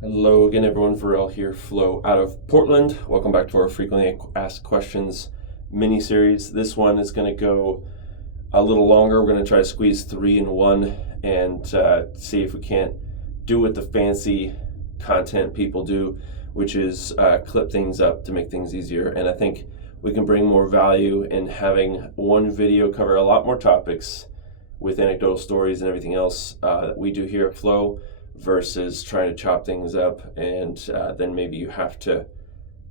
Hello again, everyone. Verrill here, Flo out of Portland. Welcome back to our frequently asked questions mini series. This one is going to go a little longer. We're going to try to squeeze 3 in 1 and see if we can't do what the fancy content people do, which is clip things up to make things easier. And I think we can bring more value in having one video cover a lot more topics with anecdotal stories and everything else that we do here at Flo, versus trying to chop things up and then maybe you have to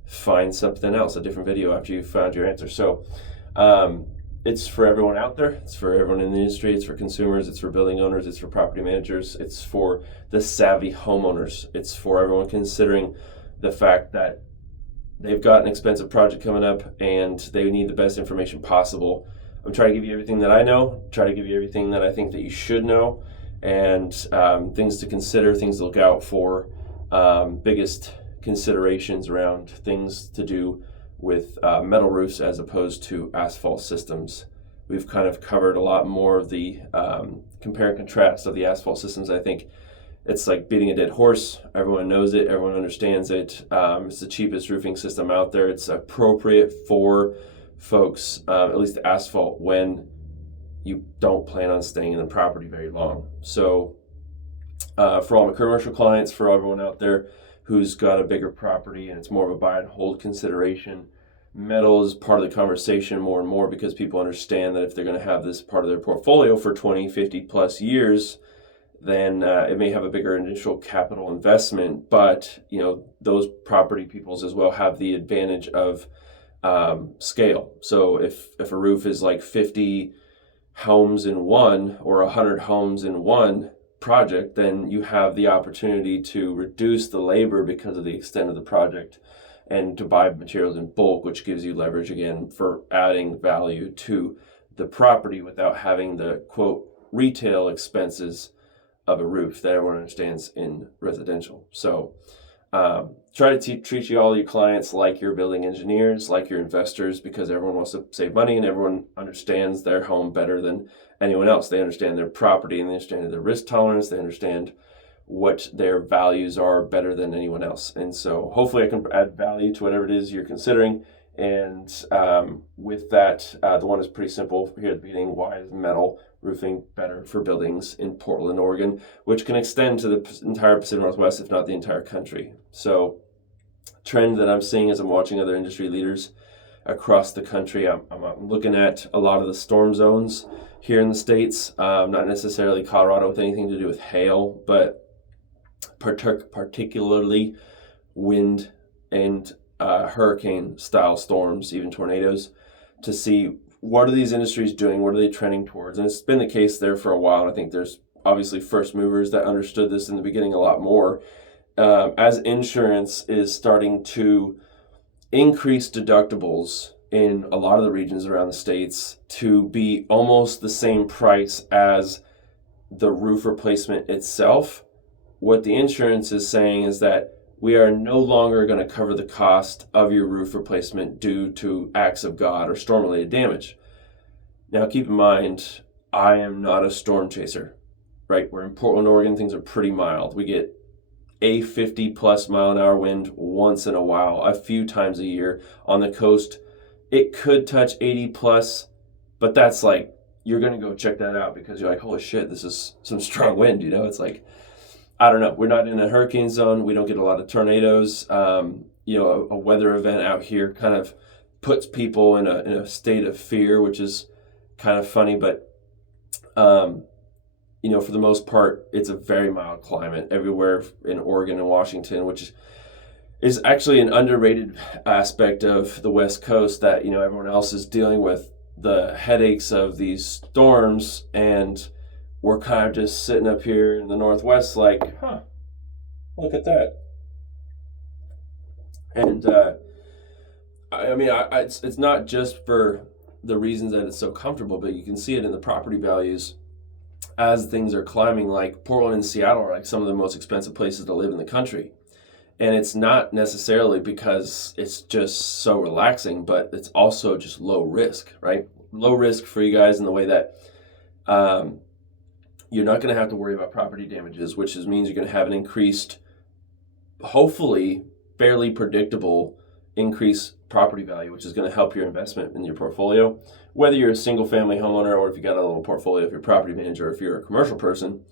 find something else, a different video after you've found your answer. So it's for everyone out there. It's for everyone in the industry. It's for consumers. It's for building owners. It's for property managers. It's for the savvy homeowners. It's for everyone considering the fact that they've got an expensive project coming up and they need the best information possible. I'm trying to give you everything that I know, try to give you everything that I think that you should know, and things to consider, things to look out for, biggest considerations around things to do with metal roofs as opposed to asphalt systems. We've kind of covered a lot more of the compare and contrast of the asphalt systems. I think it's like beating a dead horse. Everyone knows it, everyone understands it. It's the cheapest roofing system out there. It's appropriate for folks, at least the asphalt, when you don't plan on staying in the property very long. So for all my commercial clients, for everyone out there who's got a bigger property and it's more of a buy and hold consideration, metal is part of the conversation more and more, because people understand that if they're going to have this part of their portfolio for 20, 50 plus years, then it may have a bigger initial capital investment, but those property peoples as well have the advantage of scale. So if a roof is like 50 homes in one or 100 homes in one project, then you have the opportunity to reduce the labor because of the extent of the project and to buy materials in bulk, which gives you leverage again for adding value to the property without having the quote retail expenses of a roof that everyone understands in residential. So try to treat all your clients like your building engineers, like your investors, because everyone wants to save money and everyone understands their home better than anyone else. They understand their property and they understand their risk tolerance. They understand what their values are better than anyone else. And so hopefully I can add value to whatever it is you're considering. And with that, the one is pretty simple here at the beginning. Why is metal roofing better for buildings in Portland, Oregon, which can extend to the entire Pacific Northwest, if not the entire country? So trend that I'm seeing as I'm watching other industry leaders across the country, I'm looking at a lot of the storm zones here in the States, not necessarily Colorado with anything to do with hail, but particularly wind and hurricane style storms, even tornadoes, to see what are these industries doing, what are they trending towards. And it's been the case there for a while, and I think there's obviously first movers that understood this in the beginning a lot more. As insurance is starting to increase deductibles in a lot of the regions around the states to be almost the same price as the roof replacement itself, what the insurance is saying is that we are no longer going to cover the cost of your roof replacement due to acts of God or storm-related damage. Now, keep in mind, I am not a storm chaser, right? We're in Portland, Oregon. Things are pretty mild. We get a 50 plus mile an hour wind once in a while, a few times a year. On the coast, it could touch 80 plus, but that's like, you're going to go check that out because you're like, holy shit, this is some strong wind, It's like, I don't know. We're not in a hurricane zone. We don't get a lot of tornadoes. A weather event out here kind of puts people in a state of fear, which is kind of funny. But, for the most part, it's a very mild climate everywhere in Oregon and Washington, which is actually an underrated aspect of the West Coast that, everyone else is dealing with the headaches of these storms, and we're kind of just sitting up here in the Northwest like, look at that. And it's not just for the reasons that it's so comfortable, but you can see it in the property values as things are climbing. Like Portland and Seattle are like some of the most expensive places to live in the country. And it's not necessarily because it's just so relaxing, but it's also just low risk, right? Low risk for you guys in the way that you're not going to have to worry about property damages, which means you're going to have an increased hopefully fairly predictable increase property value, which is going to help your investment in your portfolio. Whether you're a single family homeowner or if you got a little portfolio, if you're a property manager, if you're a commercial person,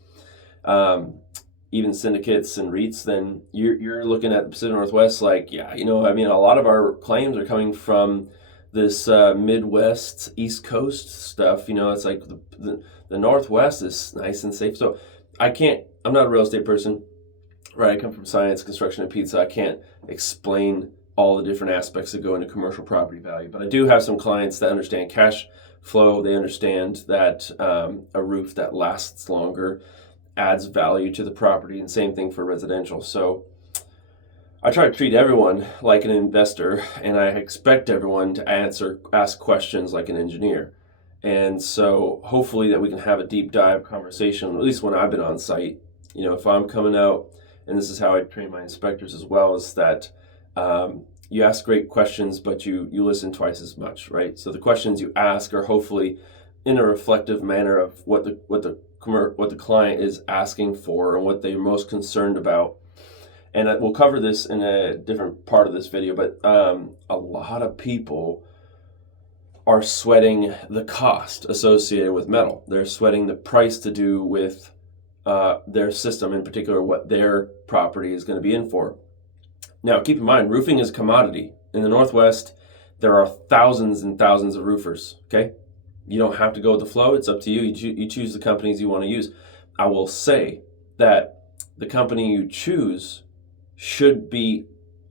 even syndicates and REITs, then you're looking at the Pacific Northwest like, yeah, a lot of our claims are coming from this Midwest, East Coast stuff. It's like the Northwest is nice and safe. So I'm not a real estate person, right? I come from science, construction, and pizza. I can't explain all the different aspects that go into commercial property value, but I do have some clients that understand cash flow. They understand that a roof that lasts longer adds value to the property, and same thing for residential. So I try to treat everyone like an investor, and I expect everyone to ask questions like an engineer. And so hopefully that we can have a deep dive conversation, at least when I've been on site. If I'm coming out, and this is how I train my inspectors as well, is that you ask great questions, but you listen twice as much, right? So the questions you ask are hopefully in a reflective manner of what the client is asking for and what they're most concerned about. And we'll cover this in a different part of this video, but a lot of people are sweating the cost associated with metal. They're sweating the price to do with their system, in particular what their property is going to be in for. Now, keep in mind, roofing is a commodity. In the Northwest, there are thousands and thousands of roofers, okay? You don't have to go with the flow. It's up to you. You choose the companies you want to use. I will say that the company you choose should be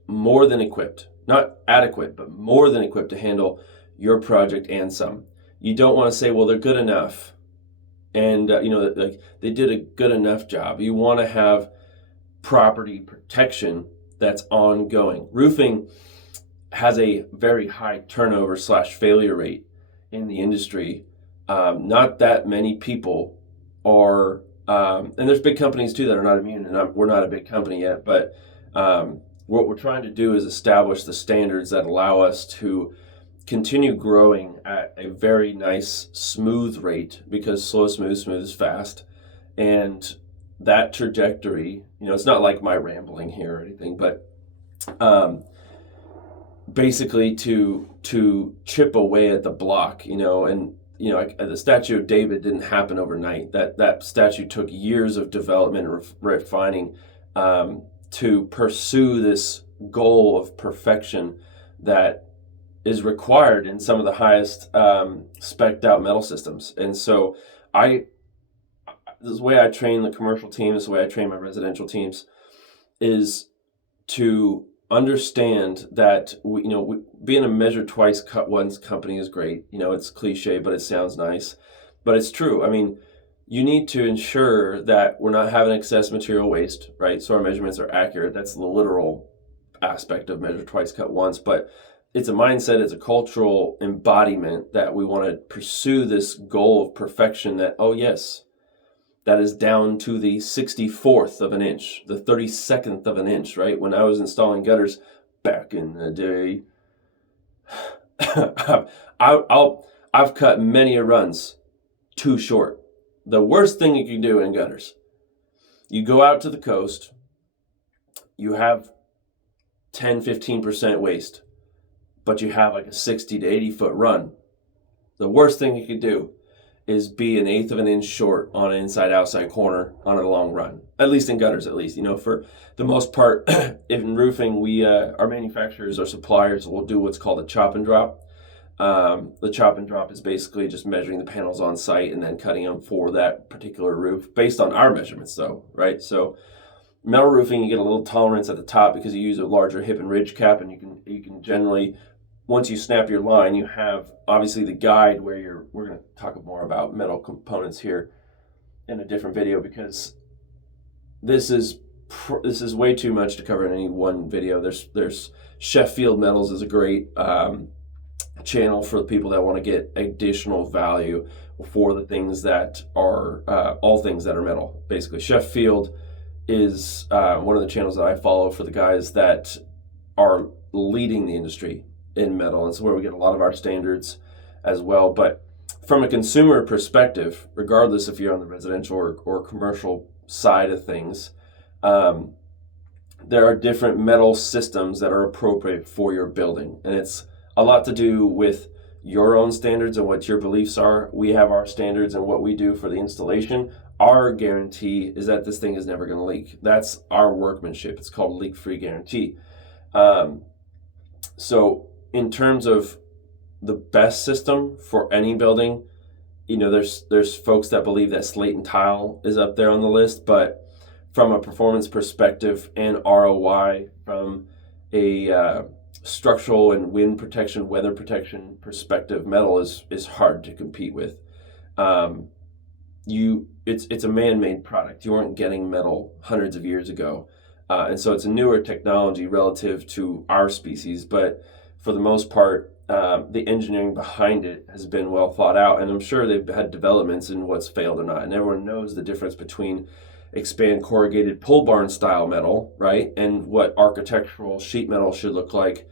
more than equipped, not adequate, but more than equipped to handle your project and some. You don't want to say, well, they're good enough, and like they did a good enough job. You want to have property protection that's ongoing. Roofing has a very high turnover / failure rate in the industry. Not that many people are, and there's big companies too that are not immune, and we're not a big company yet, but what we're trying to do is establish the standards that allow us to continue growing at a very nice, smooth rate, because slow is smooth is fast. And that trajectory, it's not like my rambling here or anything, but basically to chip away at the block, the statue of David didn't happen overnight. That statue took years of development and refining to pursue this goal of perfection that is required in some of the highest spec'd out metal systems. And so this is the way I train the commercial team, this is the way I train my residential teams, is to understand that being a measure twice, cut once company is great. It's cliche, but it sounds nice. But it's true. I mean, you need to ensure that we're not having excess material waste, right? So our measurements are accurate. That's the literal aspect of measure twice, cut once. But it's a mindset, it's a cultural embodiment that we want to pursue this goal of perfection that, oh yes, that is down to the 64th of an inch, the 32nd of an inch, right? When I was installing gutters back in the day, I've cut many runs too short. The worst thing you can do in gutters, you go out to the coast, you have 10-15% waste, but you have like a 60 to 80 foot run. The worst thing you could do is be 1/8 of an inch short on an inside-outside corner on a long run. At least in gutters, at least. For the most part, in roofing, our manufacturers or suppliers will do what's called a chop and drop. The chop and drop is basically just measuring the panels on site and then cutting them for that particular roof based on our measurements, though, right? So metal roofing, you get a little tolerance at the top because you use a larger hip and ridge cap, and you can generally, once you snap your line, you have obviously the guide where we're going to talk more about metal components here in a different video, because this is way too much to cover in any one video. There's Sheffield Metals is a great channel for the people that want to get additional value for the things that are all things that are metal. Basically, Sheffield is one of the channels that I follow for the guys that are leading the industry in metal. And it's where we get a lot of our standards as well. But from a consumer perspective, regardless if you're on the residential or commercial side of things, there are different metal systems that are appropriate for your building. And it's a lot to do with your own standards and what your beliefs are. We have our standards and what we do for the installation. Our guarantee is that this thing is never going to leak. That's our workmanship. It's called leak-free guarantee. So in terms of the best system for any building, there's folks that believe that slate and tile is up there on the list, but from a performance perspective and ROI, from a structural and wind protection, weather protection perspective, metal is hard to compete with. It's a man-made product. You weren't getting metal hundreds of years ago, and so it's a newer technology relative to our species. But for the most part, the engineering behind it has been well thought out, and I'm sure they've had developments in what's failed or not. And everyone knows the difference between expand corrugated pole barn style metal, right, and what architectural sheet metal should look like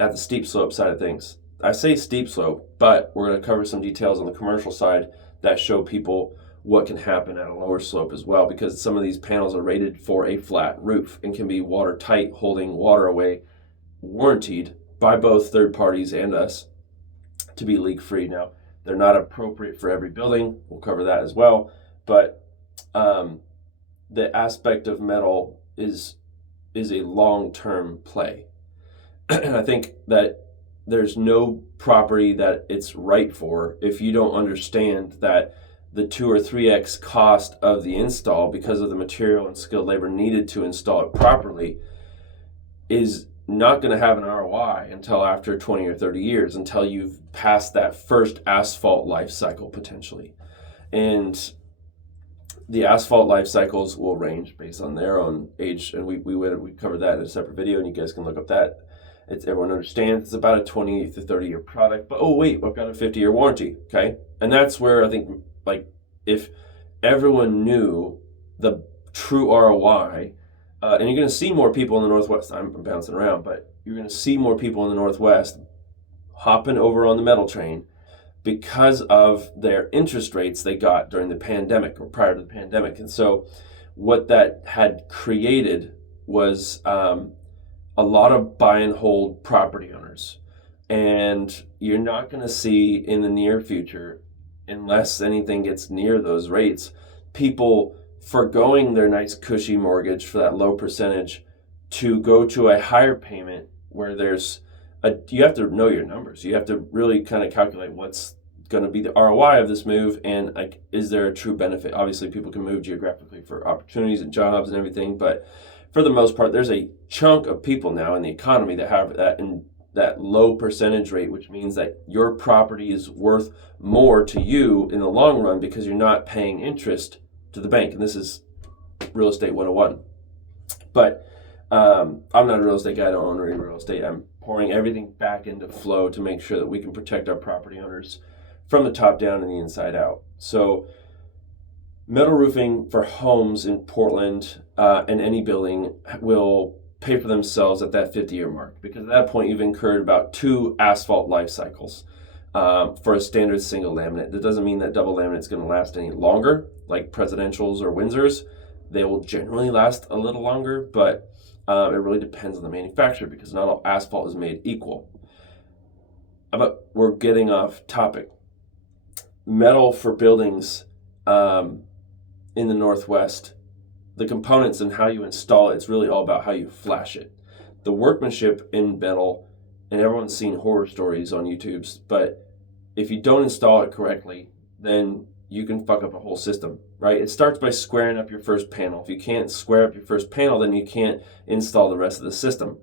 at the steep slope side of things. I say steep slope, but we're going to cover some details on the commercial side that show people what can happen at a lower slope as well, because some of these panels are rated for a flat roof and can be watertight, holding water away, warranted by both third parties and us to be leak free. Now, they're not appropriate for every building. We'll cover that as well. But the aspect of metal is a long-term play. And I think that there's no property that it's right for if you don't understand that the 2 or 3x cost of the install, because of the material and skilled labor needed to install it properly, is not going to have an ROI until after 20 or 30 years, until you've passed that first asphalt life cycle potentially. And the asphalt life cycles will range based on their own age, and we covered that in a separate video, and you guys can look up that. Everyone understands it's about a 20 to 30 year product, but oh wait, I've got a 50-year warranty, okay? And that's where I think, like, if everyone knew the true ROI, and you're going to see more people in the Northwest, I'm bouncing around, but you're going to see more people in the Northwest hopping over on the metal train because of their interest rates they got during the pandemic or prior to the pandemic. And so what that had created was a lot of buy and hold property owners. And you're not going to see in the near future, unless anything gets near those rates, people forgoing their nice cushy mortgage for that low percentage to go to a higher payment where you have to know your numbers. You have to really kind of calculate what's going to be the ROI of this move, and like, is there a true benefit? Obviously, people can move geographically for opportunities and jobs and everything, but for the most part, there's a chunk of people now in the economy that have that low percentage rate, which means that your property is worth more to you in the long run because you're not paying interest to the bank. And this is real estate 101. But I'm not a real estate guy. I don't own any real estate. I'm pouring everything back into flow to make sure that we can protect our property owners from the top down and the inside out. So metal roofing for homes in Portland and any building will pay for themselves at that 50-year mark, because at that point you've incurred about 2 asphalt life cycles for a standard single laminate. That doesn't mean that double laminate is going to last any longer, like presidentials or Windsors. They will generally last a little longer, but it really depends on the manufacturer, because not all asphalt is made equal. But we're getting off topic. Metal for buildings in the Northwest, the components and how you install it, it's really all about how you flash it. The workmanship in metal, and everyone's seen horror stories on YouTube's, but if you don't install it correctly, then you can fuck up a whole system, right? It starts by squaring up your first panel. If you can't square up your first panel, then you can't install the rest of the system.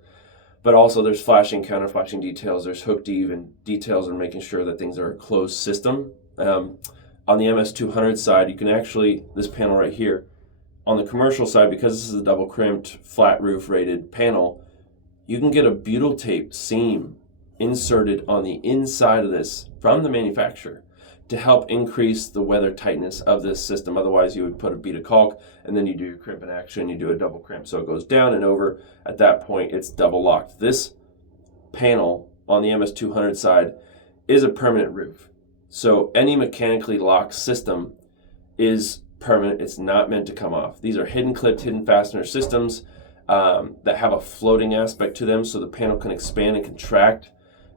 But also there's flashing, counter flashing details, there's hooked eave and details on making sure that things are a closed system. On the MS200 side, you can actually, this panel right here, on the commercial side, because this is a double crimped flat roof rated panel, you can get a butyl tape seam inserted on the inside of this from the manufacturer to help increase the weather tightness of this system. Otherwise, you would put a bead of caulk and then you do your crimp in action, you do a double crimp. So it goes down and over. At that point, it's double locked. This panel on the MS200 side is a permanent roof. So any mechanically locked system is permanent. It's not meant to come off. These are hidden clipped, hidden fastener systems. that have a floating aspect to them, so the panel can expand and contract,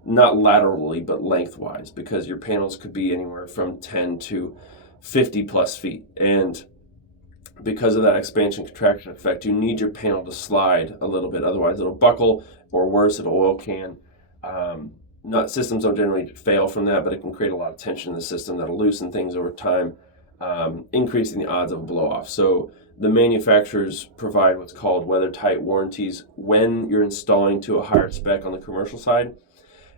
not laterally, but lengthwise, because your panels could be anywhere from 10 to 50 plus feet. And because of that expansion contraction effect, you need your panel to slide a little bit. Otherwise, it'll buckle, or worse, it'll oil can. Not systems don't generally fail from that, but it can create a lot of tension in the system that'll loosen things over time, increasing the odds of a blow off. So the manufacturers provide what's called Weathertight warranties when you're installing to a higher spec on the commercial side.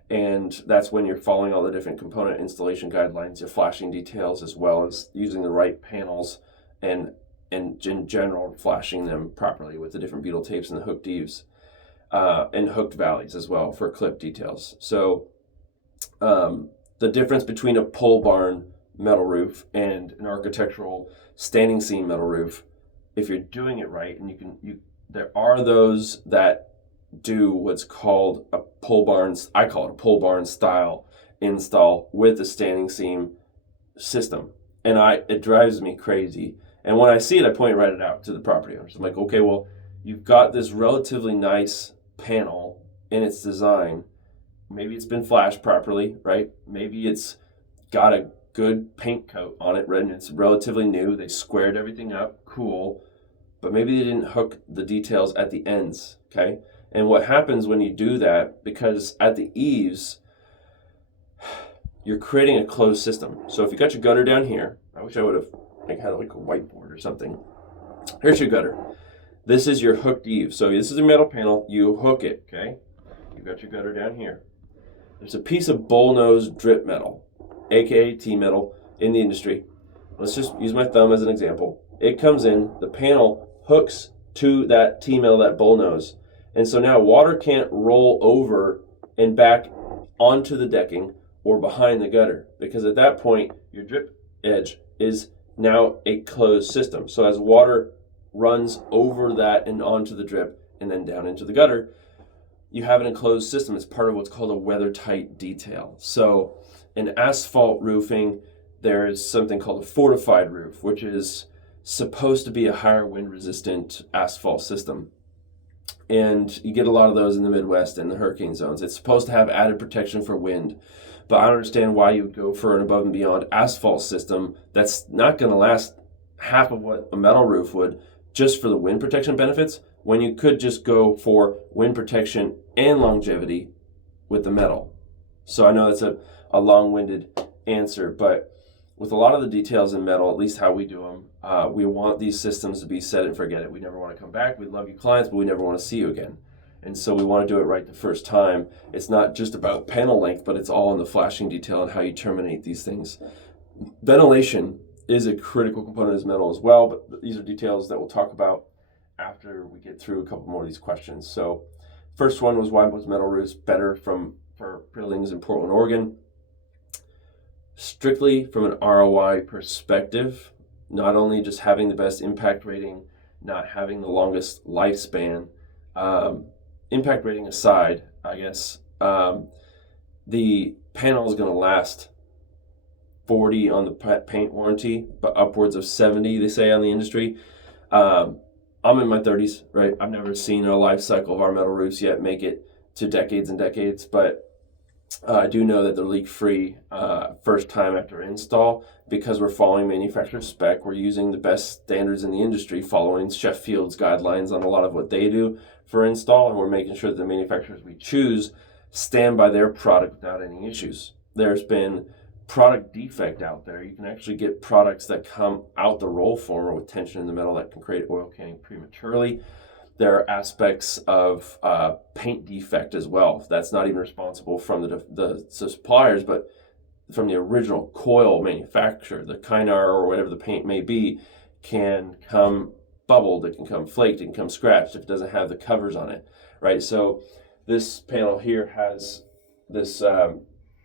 And that's when you're following all the different component installation guidelines, your flashing details, as well as using the right panels and in general flashing them properly with the different Beaudro tapes and the hooked eaves, and hooked valleys as well for clip details. So the difference between a pole barn metal roof and an architectural standing seam metal roof, if you're doing it right, and there are those that do what's called a pole barn, I call it a pole barn style install with a standing seam system, and it drives me crazy. And when I see it, I point right out to the property owners. I'm like, okay, well, you've got this relatively nice panel in its design. Maybe it's been flashed properly, right? Maybe it's got a good paint coat on it, and it's relatively new. They squared everything up, cool. But maybe they didn't hook the details at the ends, okay? And what happens when you do that, because at the eaves, you're creating a closed system. So if you got your gutter down here, I wish I would have had like a whiteboard or something. Here's your gutter. This is your hooked eave. So this is a metal panel. You hook it, okay? You've got your gutter down here. There's a piece of bullnose drip metal, aka T-metal, in the industry. Let's just use my thumb as an example. It comes in, the panel hooks to that T-metal, that bullnose. And so now water can't roll over and back onto the decking or behind the gutter, because at that point, your drip edge is now a closed system. So as water runs over that and onto the drip and then down into the gutter, you have an enclosed system. It's part of what's called a weathertight detail. So in asphalt roofing, there is something called a fortified roof, which is supposed to be a higher wind resistant asphalt system. And you get a lot of those in the Midwest and the hurricane zones. It's supposed to have added protection for wind, but I don't understand why you would go for an above and beyond asphalt system that's not going to last half of what a metal roof would just for the wind protection benefits, when you could just go for wind protection and longevity with the metal. So I know that's a long-winded answer, but with a lot of the details in metal, at least how we do them, we want these systems to be set and forget it. We never want to come back. We love you clients, but we never want to see you again. And so we want to do it right the first time. It's not just about panel length, but it's all in the flashing detail and how you terminate these things. Ventilation is a critical component of this metal as well, but these are details that we'll talk about after we get through a couple more of these questions. So first one was, why was metal roofs better for buildings in Portland, Oregon? Strictly from an ROI perspective, not only just having the best impact rating, not having the longest lifespan, impact rating aside, I guess, the panel is going to last 40 on the paint warranty, but upwards of 70, they say, on the industry. I'm in my 30s, right? I've never seen a life cycle of our metal roofs yet make it to decades and decades, but I do know that they're leak-free first time after install, because we're following manufacturer spec. We're using the best standards in the industry, following Sheffield's guidelines on a lot of what they do for install, and we're making sure that the manufacturers we choose stand by their product without any issues. There's been product defect out there. You can actually get products that come out the roll former with tension in the metal that can create oil canning prematurely. There are aspects of paint defect as well. That's not even responsible from the suppliers, but from the original coil manufacturer. The Kynar or whatever the paint may be can come bubbled, it can come flaked, it can come scratched if it doesn't have the covers on it, right? So this panel here has this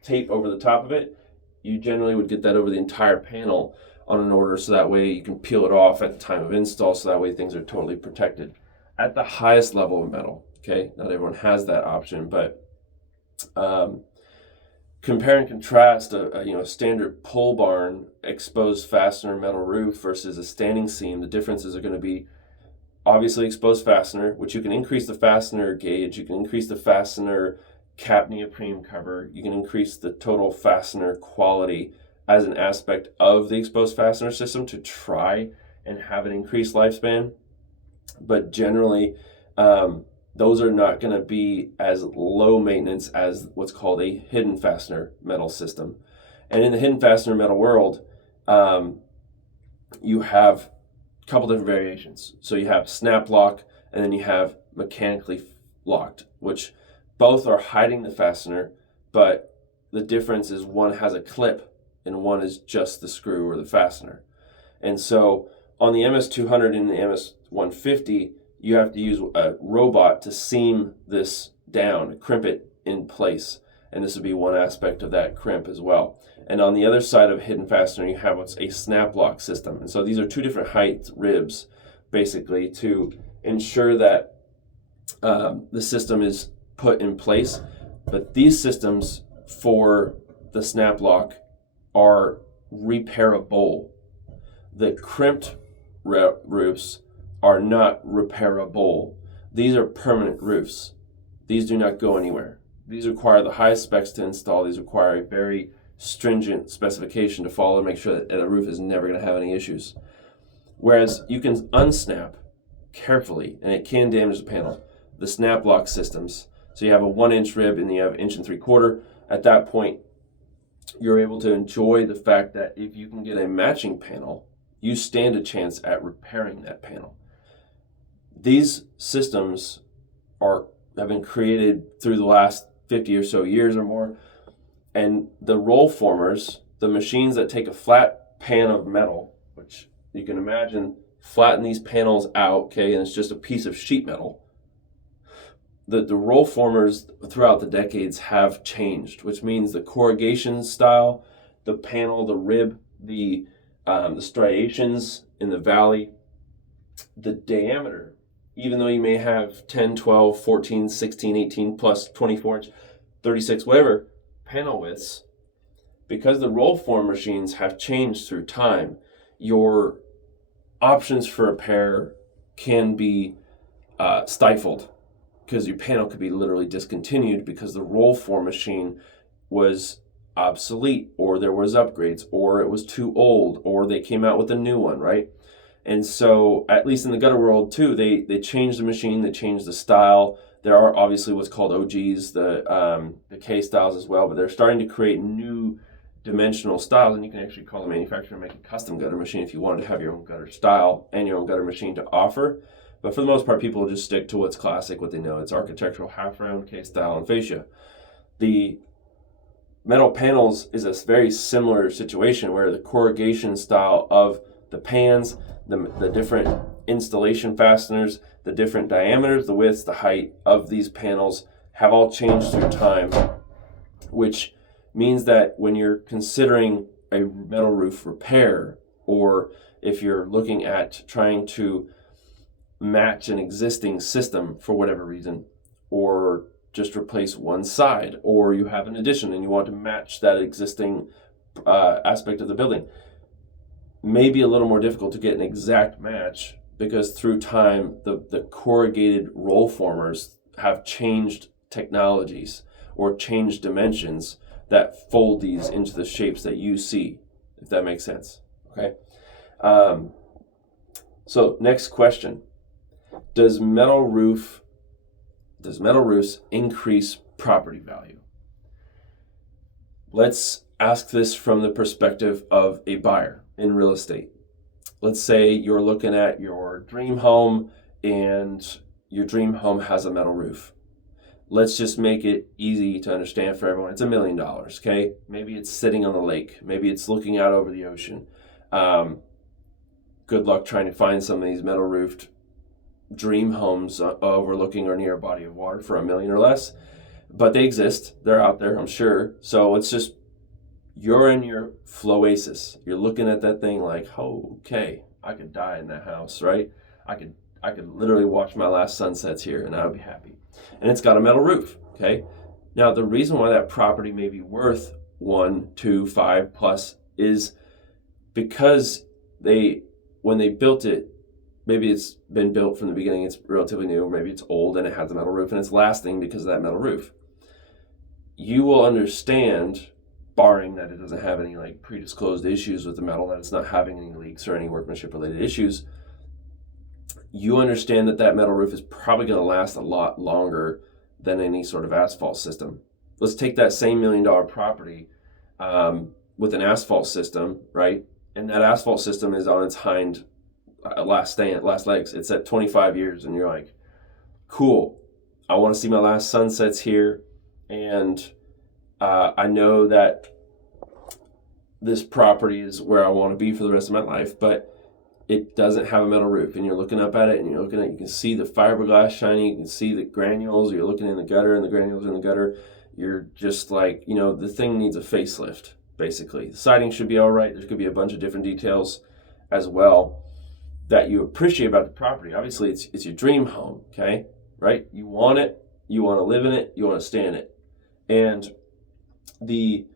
tape over the top of it. You generally would get that over the entire panel on an order, so that way you can peel it off at the time of install, so that way things are totally protected. At the highest level of metal, okay? Not everyone has that option, but compare and contrast a standard pole barn exposed fastener metal roof versus a standing seam. The differences are going to be obviously exposed fastener, which you can increase the fastener gauge, you can increase the fastener cap neoprene cover, you can increase the total fastener quality as an aspect of the exposed fastener system to try and have an increased lifespan. But generally, those are not going to be as low maintenance as what's called a hidden fastener metal system. And in the hidden fastener metal world, you have a couple different variations. So you have snap lock, and then you have mechanically locked, which both are hiding the fastener, but the difference is one has a clip and one is just the screw or the fastener. And so on the MS200 and the MS150, you have to use a robot to seam this down, crimp it in place. And this would be one aspect of that crimp as well. And on the other side of hidden fastener, you have what's a snap lock system. And so these are two different height ribs, basically, to ensure that the system is put in place. But these systems for the snap lock are repairable. The crimped roofs are not repairable. These are permanent roofs. These do not go anywhere. These require the highest specs to install. These require a very stringent specification to follow to make sure that a roof is never going to have any issues. Whereas you can unsnap carefully, and it can damage the panel, the snap lock systems. So you have a 1-inch rib and you have 1 3/4. At that point, you're able to enjoy the fact that if you can get a matching panel, you stand a chance at repairing that panel. These systems have been created through the last 50 or so years or more, and the roll formers, the machines that take a flat pan of metal, which you can imagine flatten these panels out, okay, and it's just a piece of sheet metal. The roll formers throughout the decades have changed, which means the corrugation style, the panel, the rib, the striations in the valley, the diameter, even though you may have 10, 12, 14, 16, 18 plus 24 inch, 36, whatever panel widths, because the roll form machines have changed through time, your options for repair can be stifled, because your panel could be literally discontinued because the roll form machine was obsolete, or there was upgrades, or it was too old, or they came out with a new one, right? And so, at least in the gutter world too, they changed the machine, they changed the style. There are obviously what's called OGs, the K styles as well, but they're starting to create new dimensional styles, and you can actually call the manufacturer and make a custom gutter machine if you wanted to have your own gutter style and your own gutter machine to offer. But for the most part, people will just stick to what's classic, what they know. It's architectural, half round, K style, and fascia. The metal panels is a very similar situation where the corrugation style of the pans, the different installation fasteners, the different diameters, the widths, the height of these panels have all changed through time, which means that when you're considering a metal roof repair, or if you're looking at trying to match an existing system for whatever reason, or just replace one side, or you have an addition and you want to match that existing aspect of the building, may be a little more difficult to get an exact match, because through time the corrugated roll formers have changed technologies or changed dimensions that fold these into the shapes that you see, if that makes sense. Okay. So next question: Does metal roofs increase property value? Let's ask this from the perspective of a buyer in real estate. Let's say you're looking at your dream home and your dream home has a metal roof. Let's just make it easy to understand for everyone. It's $1 million, okay? Maybe it's sitting on the lake. Maybe it's looking out over the ocean. Good luck trying to find some of these metal roofed dream homes overlooking or near a body of water for $1 million or less. But they exist. They're out there, I'm sure. So it's just, you're in your flowasis. You're looking at that thing like, oh, okay, I could die in that house, right? I could literally watch my last sunsets here and I would be happy. And it's got a metal roof, okay? Now, the reason why that property may be worth 1, 2, 5 plus is because when they built it, maybe it's been built from the beginning, it's relatively new, or maybe it's old and it has a metal roof and it's lasting because of that metal roof. You will understand, barring that it doesn't have any like predisclosed issues with the metal, that it's not having any leaks or any workmanship related issues, you understand that that metal roof is probably going to last a lot longer than any sort of asphalt system. Let's take that same $1 million property with an asphalt system, right? And that asphalt system is on its last legs. It's at 25 years, and you're like, cool, I want to see my last sunsets here, and I know that this property is where I want to be for the rest of my life, but it doesn't have a metal roof. And you're looking up at it, and you can see the fiberglass shining, you can see the granules, you're looking in the gutter, and the granules are in the gutter. You're just like, the thing needs a facelift, basically. The siding should be all right. There could be a bunch of different details as well that you appreciate about the property. Obviously, it's your dream home, okay? Right? You want it, you want to live in it, you want to stay in it. And the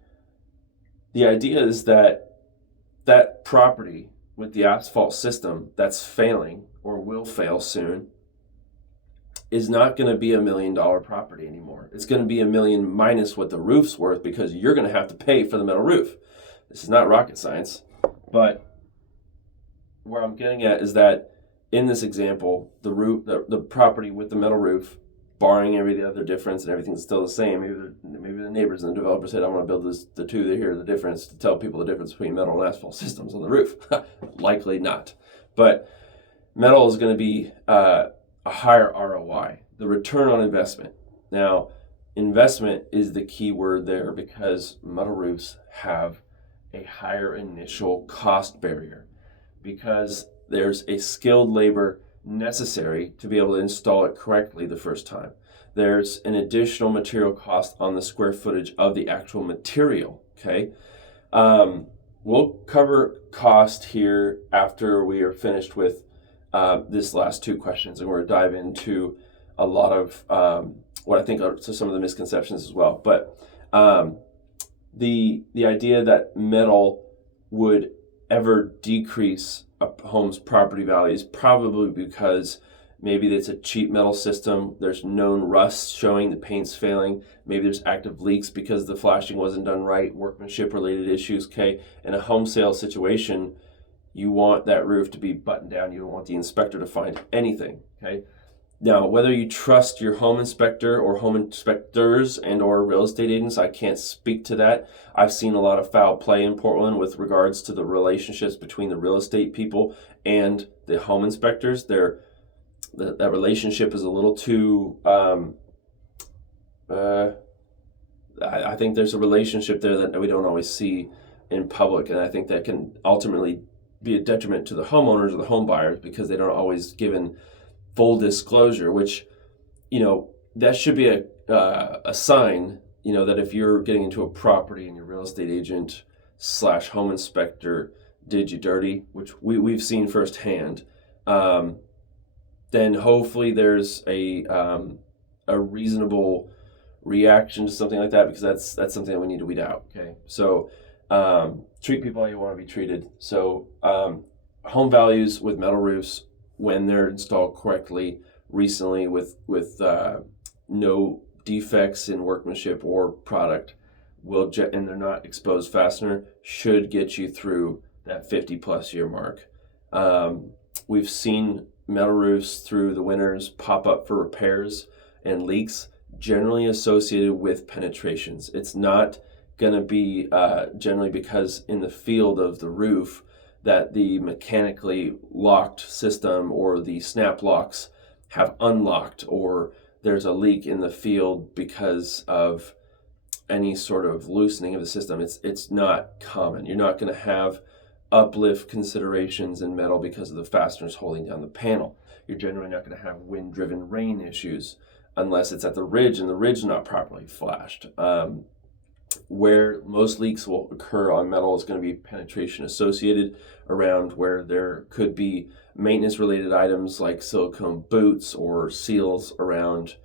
idea is that property with the asphalt system that's failing or will fail soon is not going to be $1 million property anymore. It's going to be $1 million minus what the roof's worth, because you're going to have to pay for the metal roof. This is not rocket science, but where I'm getting at is that in this example, the roof, the property with the metal roof, barring every other difference and everything's still the same, maybe the neighbors and the developer said, I'm going to build the two that here are the difference, to tell people the difference between metal and asphalt systems on the roof. Likely not. But metal is going to be a higher ROI, the return on investment. Now, investment is the key word there, because metal roofs have a higher initial cost barrier, because there's a skilled labor necessary to be able to install it correctly the first time. There's an additional material cost on the square footage of the actual material, okay? We'll cover cost here after we are finished with this last two questions, and we're going to dive into a lot of what I think are some of the misconceptions as well. But the idea that metal would ever decrease a home's property value is probably because maybe it's a cheap metal system, there's known rust showing, the paint's failing, maybe there's active leaks because the flashing wasn't done right, workmanship related issues, okay? In a home sale situation, you want that roof to be buttoned down, you don't want the inspector to find anything, okay? Now, whether you trust your home inspector or home inspectors and or real estate agents, I can't speak to that. I've seen a lot of foul play in Portland with regards to the relationships between the real estate people and the home inspectors. That relationship is a little too, I think there's a relationship there that we don't always see in public, and I think that can ultimately be a detriment to the homeowners or the home buyers, because they don't always given full disclosure, which, that should be a sign, that if you're getting into a property and your real estate agent / home inspector did you dirty, which we've seen firsthand, then hopefully there's a reasonable reaction to something like that, because that's something that we need to weed out. Okay, so treat people how you want to be treated. So home values with metal roofs, when they're installed correctly recently with no defects in workmanship or product, and they're not exposed fastener, should get you through that 50+ year mark. We've seen metal roofs through the winters pop up for repairs and leaks, generally associated with penetrations. It's not going to be generally because in the field of the roof that the mechanically locked system or the snap locks have unlocked, or there's a leak in the field because of any sort of loosening of the system. It's not common. You're not going to have uplift considerations in metal because of the fasteners holding down the panel. You're generally not going to have wind-driven rain issues unless it's at the ridge and the ridge not properly flashed. Where most leaks will occur on metal is going to be penetration associated, around where there could be maintenance related items like silicone boots or seals around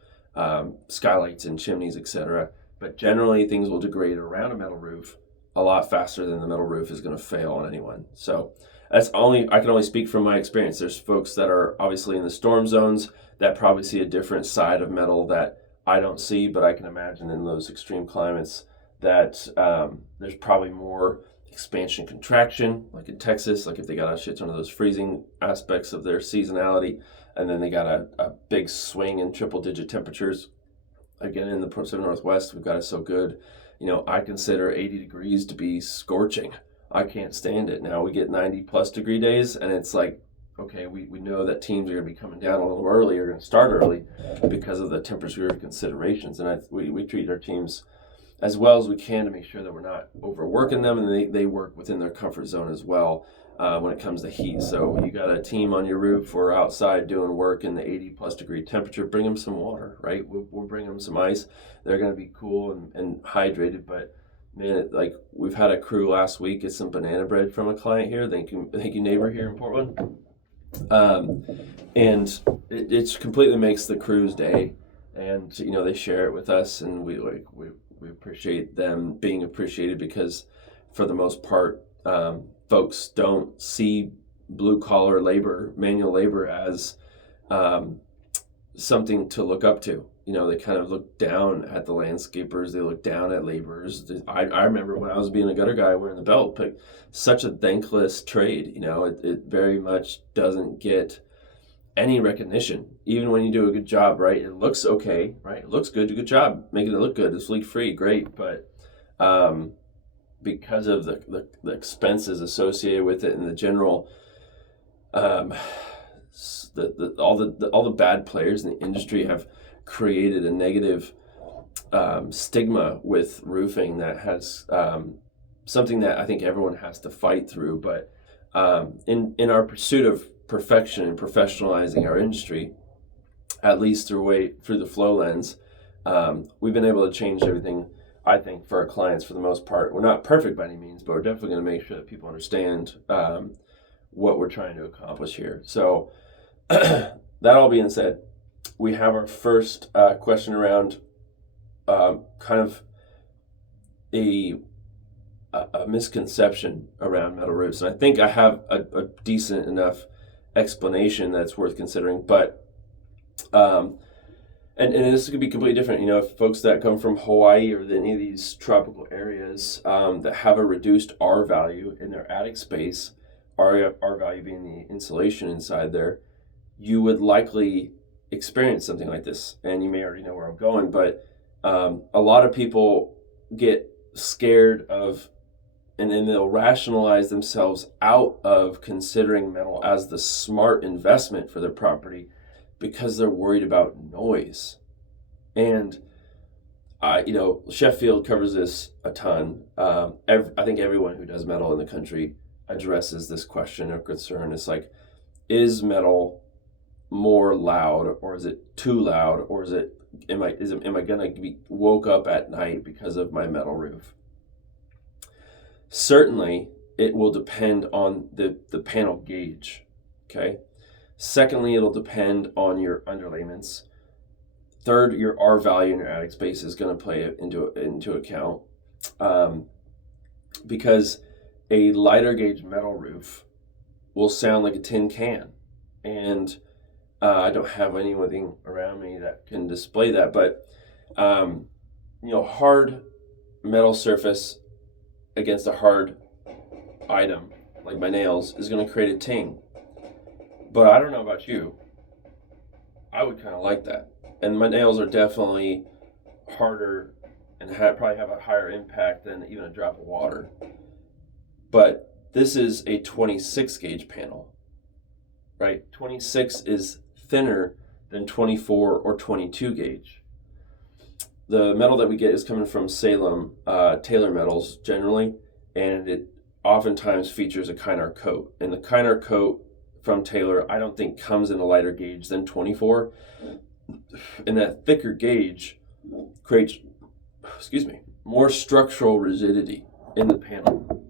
skylights and chimneys, etc. But generally things will degrade around a metal roof a lot faster than the metal roof is going to fail on anyone. So I can only speak from my experience. There's folks that are obviously in the storm zones that probably see a different side of metal that I don't see, but I can imagine in those extreme climates that there's probably more expansion contraction, like in Texas, like if they got a shit ton of those freezing aspects of their seasonality, and then they got a big swing in triple digit temperatures. Again, in the Pacific Northwest, we've got it so good. I consider 80 degrees to be scorching. I can't stand it. Now we get 90 plus degree days, and it's like, okay, we know that teams are going to be coming down a little early, or going to start early because of the temperature considerations. And we treat our teams as well as we can to make sure that we're not overworking them, and they work within their comfort zone as well when it comes to heat. So you got a team on your roof or outside doing work in the 80 plus degree temperature, bring them some water, right? We'll bring them some ice. They're going to be cool and hydrated, but man, like we've had a crew last week get some banana bread from a client here. Thank you neighbor here in Portland. And it completely makes the crew's day, and they share it with us, and we appreciate them being appreciated, because for the most part, folks don't see blue collar labor, manual labor as something to look up to. They kind of look down at the landscapers. They look down at laborers. I remember when I was being a gutter guy wearing the belt, but such a thankless trade. It very much doesn't get any recognition, even when you do a good job, right? It looks okay, right? It looks good. Good job making it look good. It's leak free, great. But because of the expenses associated with it and the general all the bad players in the industry have created a negative stigma with roofing that has something that I think everyone has to fight through. But in our pursuit of perfection and professionalizing our industry, at least through the flow lens, we've been able to change everything, I think, for our clients for the most part. We're not perfect by any means, but we're definitely going to make sure that people understand what we're trying to accomplish here. So that all being said, we have our first question around kind of a misconception around metal roofs. And I think I have a decent enough explanation that's worth considering. But and this could be completely different. If folks that come from Hawaii or any of these tropical areas that have a reduced R value in their attic space, R value being the insulation inside there, you would likely experience something like this. And you may already know where I'm going, but a lot of people get scared of, and then they'll rationalize themselves out of considering metal as the smart investment for their property because they're worried about noise. And Sheffield covers this a ton. I think everyone who does metal in the country addresses this question or concern. It's like, is metal more loud, or is it too loud, or am I gonna be woke up at night because of my metal roof? Certainly, it will depend on the panel gauge. Okay. Secondly, it'll depend on your underlayments. Third, your R value in your attic space is going to play into account, because a lighter gauge metal roof will sound like a tin can, and I don't have anything around me that can display that, but hard metal surface against a hard item like my nails is going to create a ting. But I don't know about you, I would kind of like that. And my nails are definitely harder and probably have a higher impact than even a drop of water. But this is a 26 gauge panel, right? 26 is thinner than 24 or 22 gauge. The metal that we get is coming from Salem, Taylor Metals generally, and it oftentimes features a Kynar coat. And the Kynar coat from Taylor, I don't think comes in a lighter gauge than 24. And that thicker gauge creates, more structural rigidity in the panel.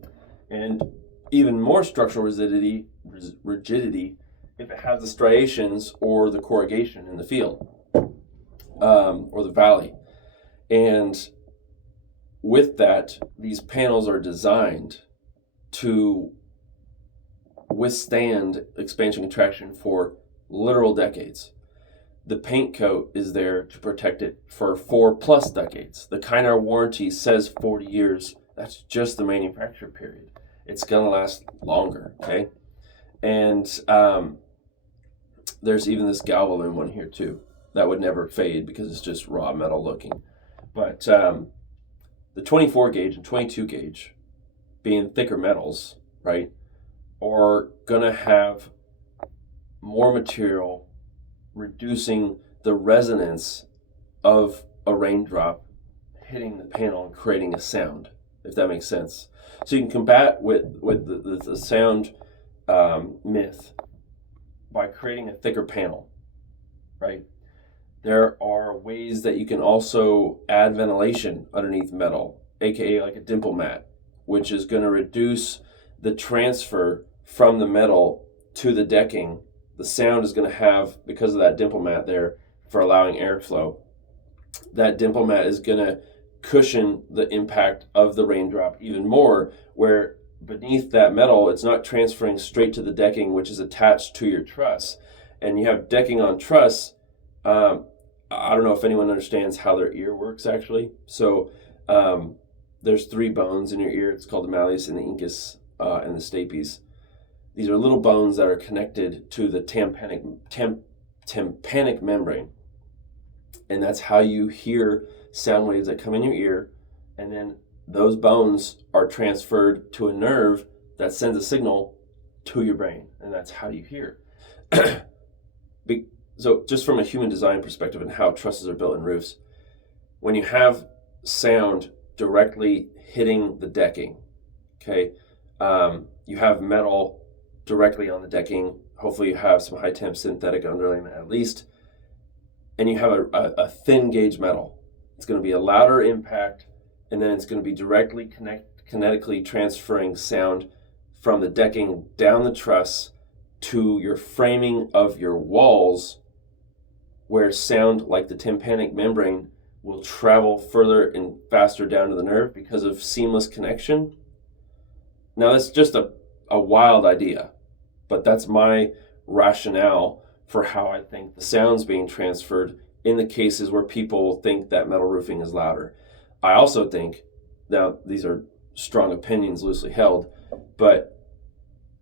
And even more structural rigidity if it has the striations or the corrugation in the field, or the valley. And with that, these panels are designed to withstand expansion contraction for literal decades. The paint coat is there to protect it for 4+ decades. The Kynar warranty says 40 years. That's just the manufacture period. It's going to last longer, okay? And there's even this Galvalume one here too. That would never fade because it's just raw metal looking. But the 24 gauge and 22 gauge, being thicker metals, right, are going to have more material, reducing the resonance of a raindrop hitting the panel and creating a sound, if that makes sense. So you can combat with the sound myth by creating a thicker panel, right? There are ways that you can also add ventilation underneath metal, aka like a dimple mat, which is going to reduce the transfer from the metal to the decking. The sound is going to have, because of that dimple mat there, for allowing airflow, that dimple mat is going to cushion the impact of the raindrop even more, where beneath that metal, it's not transferring straight to the decking, which is attached to your truss. And you have decking on truss. I don't know if anyone understands how their ear works, actually. So there's 3 bones in your ear. It's called the malleus and the incus and the stapes. These are little bones that are connected to the tympanic membrane. And that's how you hear sound waves that come in your ear. And then those bones are transferred to a nerve that sends a signal to your brain. And that's how you hear. So just from a human design perspective and how trusses are built in roofs, when you have sound directly hitting the decking, okay, you have metal directly on the decking. Hopefully you have some high temp synthetic underlayment at least, and you have a thin gauge metal. It's going to be a louder impact, and then it's going to be directly kinetically transferring sound from the decking down the truss to your framing of your walls, where sound like the tympanic membrane will travel further and faster down to the nerve because of seamless connection. Now that's just a wild idea, but that's my rationale for how I think the sound's being transferred in the cases where people think that metal roofing is louder. I also think, now these are strong opinions loosely held, but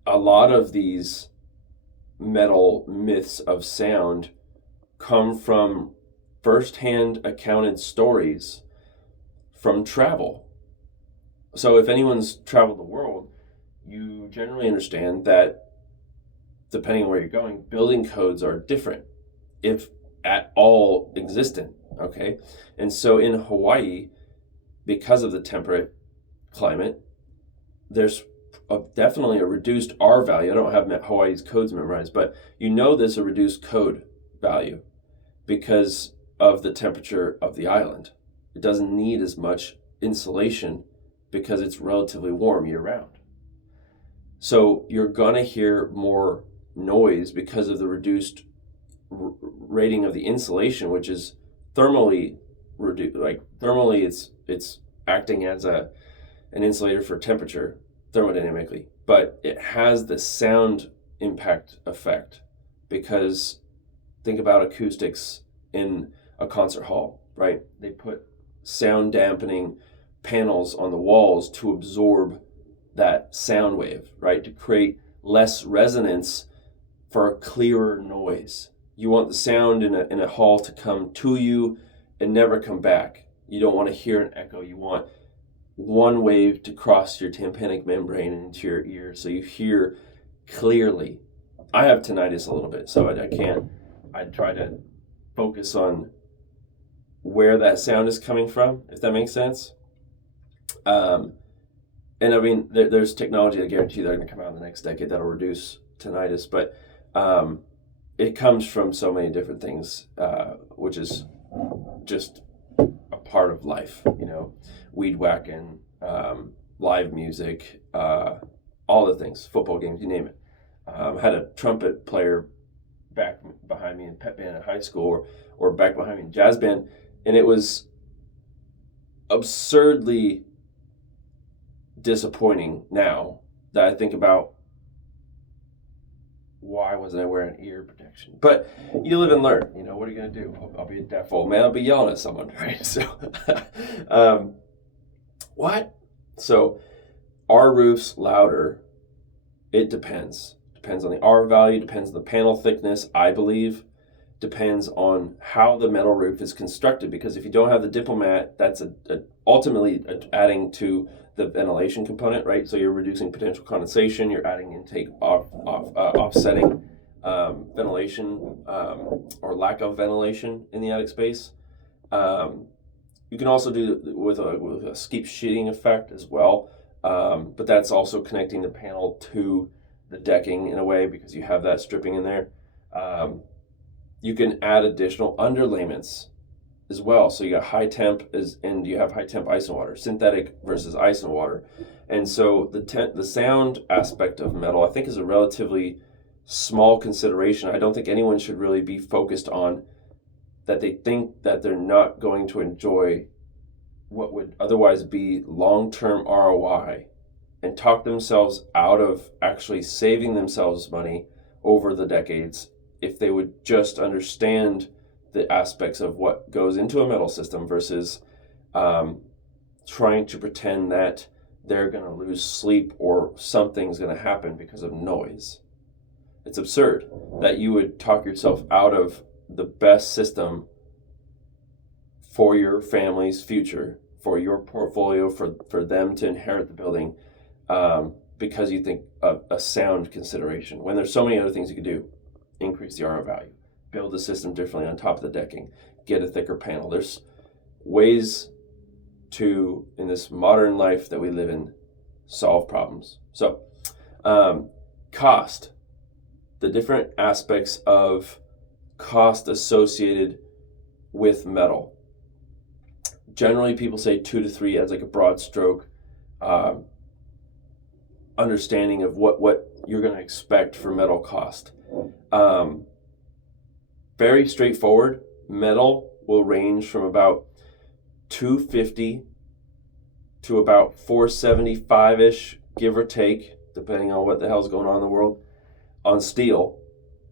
a lot of these metal myths of sound come from first-hand accounted stories from travel. So if anyone's traveled the world, you generally understand that depending on where you're going, building codes are different, if at all existent, okay? And so in Hawaii, because of the temperate climate, there's definitely a reduced R value. I don't have Hawaii's codes memorized, but you know there's a reduced code value because of the temperature of the island. It doesn't need as much insulation because it's relatively warm year-round. So you're going to hear more noise because of the reduced rating of the insulation, which is thermally reduced. Like thermally, it's acting as an insulator for temperature thermodynamically, but it has the sound impact effect because think about acoustics in a concert hall, right? They put sound dampening panels on the walls to absorb that sound wave, right? To create less resonance for a clearer noise. You want the sound in a hall to come to you and never come back. You don't want to hear an echo. You want one wave to cross your tympanic membrane into your ear so you hear clearly. I have tinnitus a little bit, so I try to focus on where that sound is coming from, if that makes sense. And I mean, there's technology that guarantee they're going to come out in the next decade that'll reduce tinnitus, but it comes from so many different things, which is just a part of life, you know, weed whacking, live music, all the things, football games, you name it. I had a trumpet player back behind me in pep band at high school or back behind me in jazz band, and it was absurdly disappointing now that I think about why wasn't I wearing ear protection? But you live and learn. You know, what are you going to do? I'll be a deaf old man. I'll be yelling at someone, right? So, what? So, are roofs louder? It depends. Depends on the R value, depends on the panel thickness, I believe. Depends on how the metal roof is constructed, because if you don't have the Dimple mat, that's ultimately adding to the ventilation component, right? So you're reducing potential condensation, you're adding intake offsetting ventilation or lack of ventilation in the attic space. You can also do with a steep sheeting effect as well, but that's also connecting the panel to the decking in a way, because you have that stripping in there. You can add additional underlayments as well. So you got high temp and you have high temp ice and water, synthetic versus ice and water. And so the sound aspect of metal, I think, is a relatively small consideration. I don't think anyone should really be focused on that. They think that they're not going to enjoy what would otherwise be long-term ROI and talk themselves out of actually saving themselves money over the decades if they would just understand the aspects of what goes into a metal system versus trying to pretend that they're going to lose sleep or something's going to happen because of noise. It's absurd that you would talk yourself out of the best system for your family's future, for your portfolio, for them to inherit the building, because you think of a sound consideration, when there's so many other things you could do. Increase the RO value, build the system differently on top of the decking, get a thicker panel. There's ways to, in this modern life that we live in, solve problems. So, cost, the different aspects of cost associated with metal. Generally, people say 2 to 3 as like a broad stroke understanding of what you're going to expect for metal cost. Very straightforward. Metal will range from about $250 to about $475-ish, give or take, depending on what the hell's going on in the world. On steel,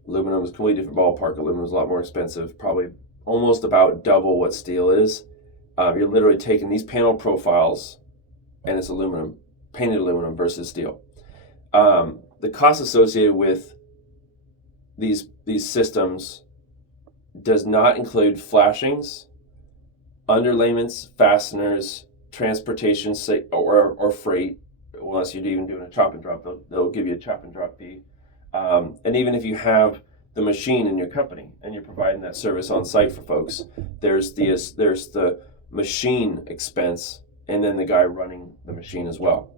aluminum is a completely different ballpark. Aluminum is a lot more expensive, probably almost about double what steel is. You're literally taking these panel profiles and it's aluminum, painted aluminum versus steel. The cost associated with these systems does not include flashings, underlayments, fasteners, transportation or freight, unless you're even doing a chop and drop. They'll give you a chop and drop fee. And even if you have the machine in your company and you're providing that service on site for folks, there's the machine expense and then the guy running the machine as well.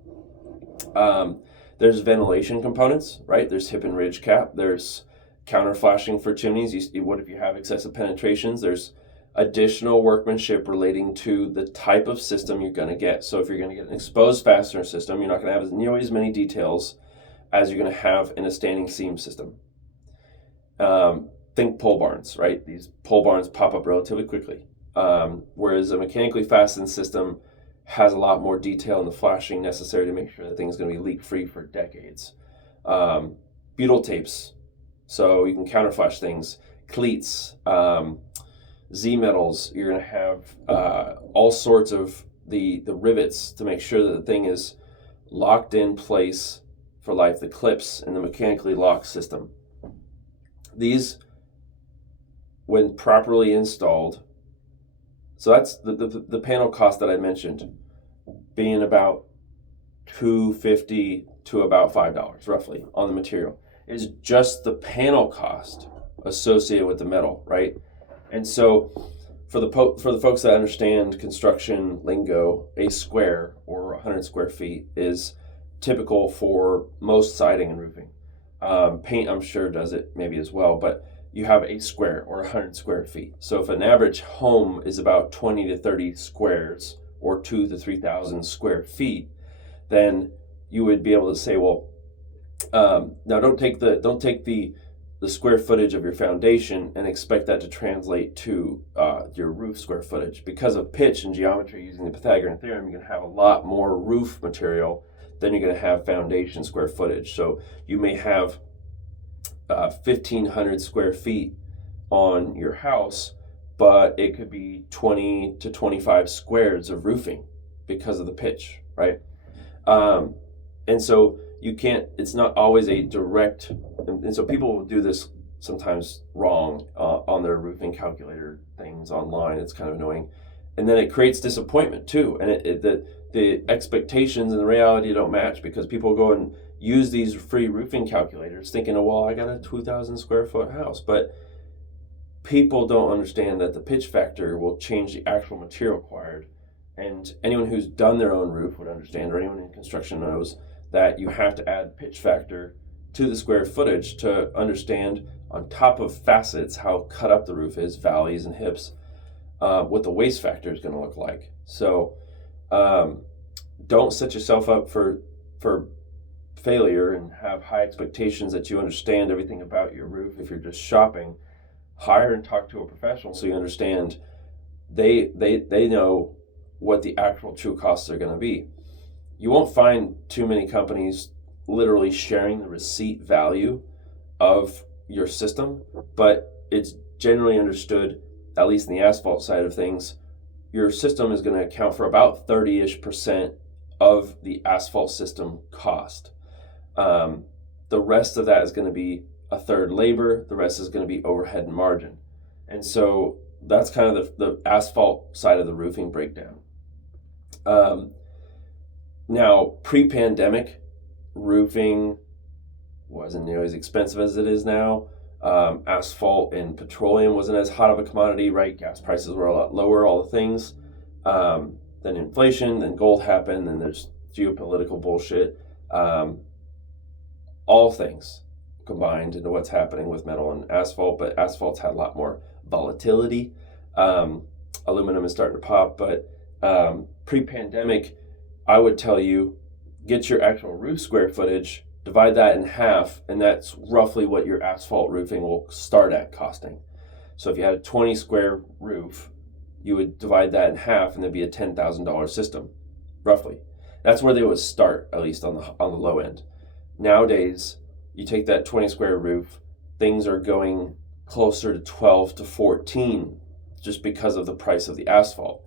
There's ventilation components, right? There's hip and ridge cap. There's counter flashing for chimneys. What if you have excessive penetrations? There's additional workmanship relating to the type of system you're going to get. So if you're going to get an exposed fastener system, you're not going to have nearly as many details as you're going to have in a standing seam system. Think pole barns, right? These pole barns pop up relatively quickly, whereas a mechanically fastened system has a lot more detail in the flashing necessary to make sure that thing's going to be leak-free for decades. Butyl tapes, so you can counterflash things. Cleats, Z metals, you're going to have all sorts of the rivets to make sure that the thing is locked in place for life, the clips in the mechanically locked system. These, when properly installed, so that's the panel cost that I mentioned, being about $250 to about $5 roughly on the material, is just the panel cost associated with the metal, right? And so for the folks that understand construction lingo, a square or 100 square feet is typical for most siding and roofing. Paint, I'm sure, does it maybe as well, but you have a square or 100 square feet. So if an average home is about 20 to 30 squares or 2,000 to 3,000 square feet, then you would be able to say, well, now don't take the square footage of your foundation and expect that to translate to your roof square footage. Because of pitch and geometry using the Pythagorean theorem, you're going to have a lot more roof material than you're going to have foundation square footage. So you may have 1,500 square feet on your house, but it could be 20 to 25 squares of roofing because of the pitch, right? And so you can't, it's not always a direct, and so people will do this sometimes wrong on their roofing calculator things online. It's kind of annoying. And then it creates disappointment too. And the expectations and the reality don't match, because people go and use these free roofing calculators thinking, oh, well, I got a 2,000 square foot house. But people don't understand that the pitch factor will change the actual material required. And anyone who's done their own roof would understand, or anyone in construction knows, that you have to add pitch factor to the square footage to understand, on top of facets, how cut up the roof is, valleys and hips, what the waste factor is going to look like. So don't set yourself up for failure and have high expectations that you understand everything about your roof. If you're just shopping, hire and talk to a professional so you understand they know what the actual true costs are going to be. You won't find too many companies literally sharing the receipt value of your system, but it's generally understood, at least in the asphalt side of things, your system is going to account for about 30-ish% of the asphalt system cost. The rest of that is going to be a third labor. The rest is going to be overhead and margin. And so that's kind of the asphalt side of the roofing breakdown. Now, pre-pandemic, roofing wasn't nearly as expensive as it is now. Asphalt and petroleum wasn't as hot of a commodity, right? Gas prices were a lot lower, all the things. Then inflation, then gold happened, then there's geopolitical bullshit. All things combined into what's happening with metal and asphalt, but asphalt's had a lot more volatility. Aluminum is starting to pop, but pre-pandemic, I would tell you, get your actual roof square footage, divide that in half, and that's roughly what your asphalt roofing will start at costing. So if you had a 20 square roof, you would divide that in half, and there'd be a $10,000 system, roughly. That's where they would start, at least on the low end. Nowadays, you take that 20 square roof, things are going closer to 12 to 14 just because of the price of the asphalt.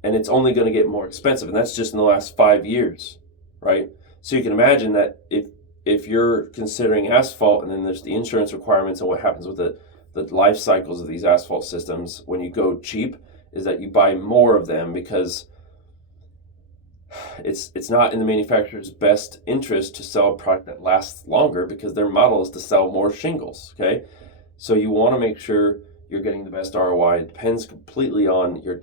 And it's only going to get more expensive, and that's just in the last 5 years, right? So you can imagine that if you're considering asphalt, and then there's the insurance requirements and what happens with the life cycles of these asphalt systems when you go cheap, is that you buy more of them, because it's not in the manufacturer's best interest to sell a product that lasts longer, because their model is to sell more shingles, okay? So you want to make sure you're getting the best ROI. It depends completely on your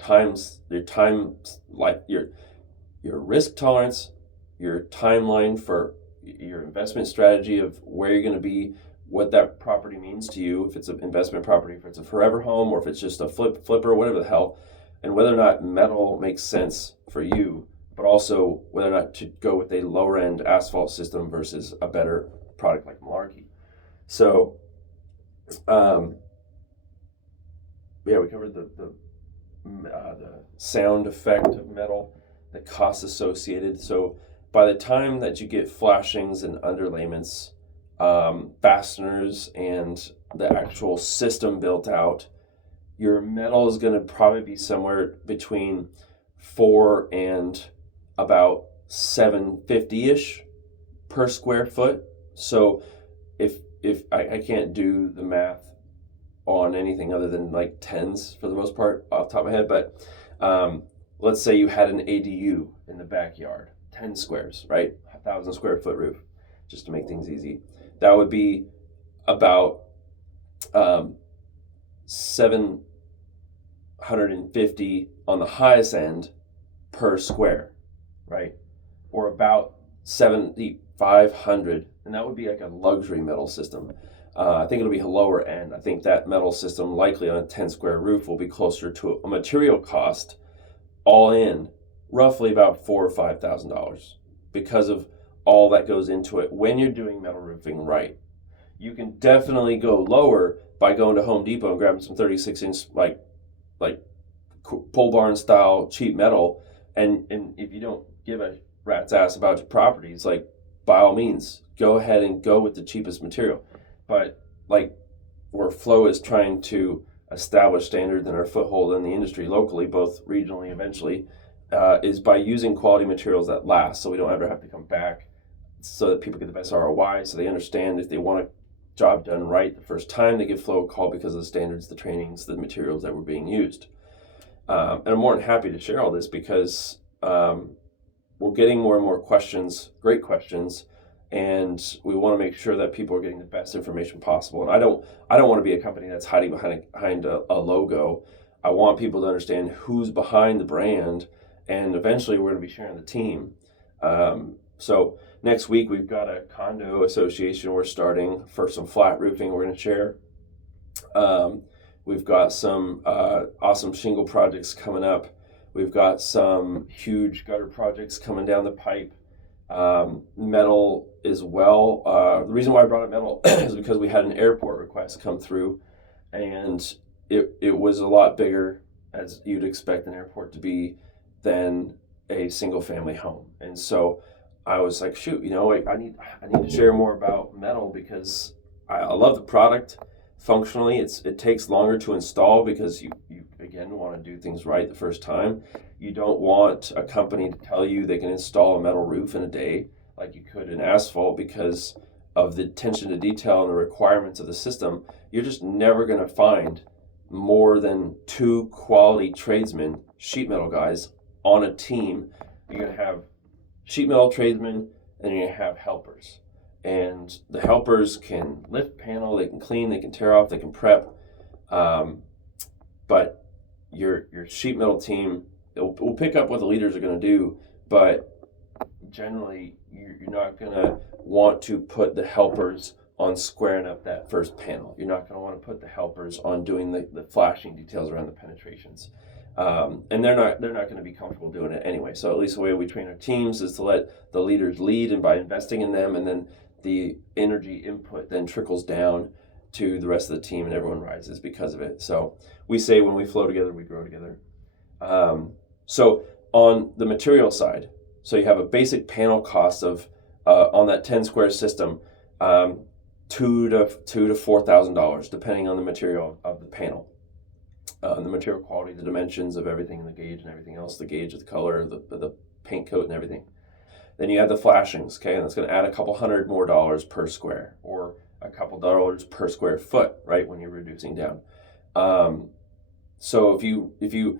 risk tolerance, your timeline for your investment strategy of where you're going to be, what that property means to you, if it's an investment property, if it's a forever home, or if it's just a flipper, whatever the hell, and whether or not metal makes sense for you, but also whether or not to go with a lower end asphalt system versus a better product like Malarkey. So, yeah, we covered the sound effect of metal, the costs associated. So by the time that you get flashings and underlayments, fasteners, and the actual system built out, your metal is going to probably be somewhere between $4 and about $750-ish per square foot. So if I can't do the math on anything other than like tens for the most part off the top of my head, but let's say you had an ADU in the backyard, 10 squares, right? 1,000 square foot roof, just to make things easy. That would be about $750 on the highest end per square, right? Or about $7,500, and that would be like a luxury metal system. I think it'll be a lower end. I think that metal system, likely on a 10 square roof, will be closer to a material cost, all in, roughly about $4,000 or $5,000, because of all that goes into it when you're doing metal roofing right. You can definitely go lower by going to Home Depot and grabbing some 36-inch like pole barn style cheap metal, and if you don't give a rat's ass about your properties, like, by all means, go ahead and go with the cheapest material. But like where Flow is trying to establish standards and our foothold in the industry locally, both regionally eventually, is by using quality materials that last, so we don't ever have to come back, so that people get the best ROI, so they understand if they want a job done right the first time, they give Flow a call because of the standards, the trainings, the materials that were being used. And I'm more than happy to share all this because we're getting more and more questions, great questions, and we want to make sure that people are getting the best information possible. And I don't want to be a company that's hiding behind a logo. I want people to understand who's behind the brand, and eventually we're going to be sharing the team. So next week we've got a condo association we're starting for some flat roofing we're going to share. We've got some awesome shingle projects coming up. We've got some huge gutter projects coming down the pipe. Metal as well. The reason why I brought up metal is because we had an airport request come through, and it was a lot bigger, as you'd expect an airport to be, than a single family home. And so I was like, shoot, I need to share more about metal because I love the product. Functionally, it takes longer to install because you again want to do things right the first time. You don't want a company to tell you they can install a metal roof in a day like you could in asphalt because of the attention to detail and the requirements of the system. You're just never going to find more than 2 quality tradesmen, sheet metal guys, on a team. You're going to have sheet metal tradesmen and you're going to have helpers. And the helpers can lift panel, they can clean, they can tear off, they can prep. But your sheet metal team will pick up what the leaders are going to do, but generally you're not going to want to put the helpers on squaring up that first panel. You're not going to want to put the helpers on doing the flashing details around the penetrations. And they're not going to be comfortable doing it anyway. So at least the way we train our teams is to let the leaders lead, and by investing in them, and then the energy input then trickles down to the rest of the team, and everyone rises because of it. So we say when we flow together, we grow together. So on the material side, so you have a basic panel cost of on that 10 square system, $2,000 to $4,000, depending on the material of the panel. The material quality, the dimensions of everything, the gauge and everything else, the gauge of the color, the paint coat and everything. Then you add the flashings, okay, and that's going to add a couple $100 more per square, or a couple dollars per square foot, right, when you're reducing down. So if you